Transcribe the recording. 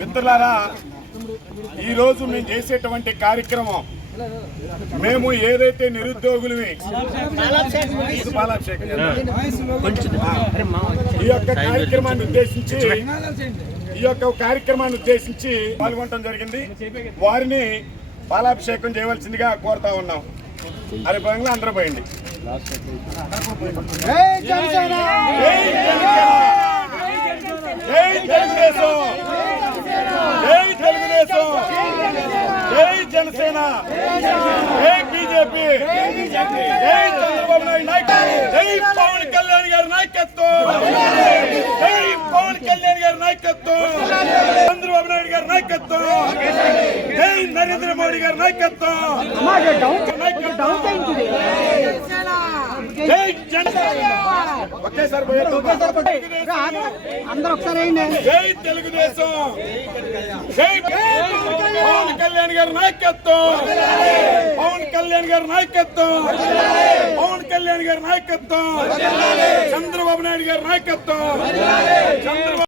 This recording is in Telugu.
మిత్రులారా, ఈ రోజు మేము చేసేటువంటి కార్యక్రమం, మేము ఏదైతే నిరుద్యోగులవి ఈ యొక్క కార్యక్రమాన్ని ఉద్దేశించి పాల్గొనడం జరిగింది. వారిని పాలాభిషేకం చేయవలసిందిగా కోరుతా ఉన్నాం. అరే పరంగా అందరూ పోయండి. జై తెలుగుదేశం, జై తెలుగుదేశం, జై జనసేన, జై బీజేపీ, జై చంద్రబాబు నాయుడు నాయకత్వం, జై పవన్ కళ్యాణ్ గారి నాయకత్వం, జై పవన్ కళ్యాణ్ గారి నాయకత్వం, చంద్రబాబు నాయుడు గారి నాయకత్వం, జై నరేంద్ర మోడీ గారి నాయకత్వం, జై జనసేన. ఒకేసారి అందరూ ఒకసారి జై తెలుగుదేశం, జై పవన్ కళ్యాణ్ గారి నాయకత్వం, పవన్ కళ్యాణ్ గారి నాయకత్వం, పవన్ కళ్యాణ్ గారి నాయకత్వం, చంద్రబాబు నాయుడు గారి నాయకత్వం.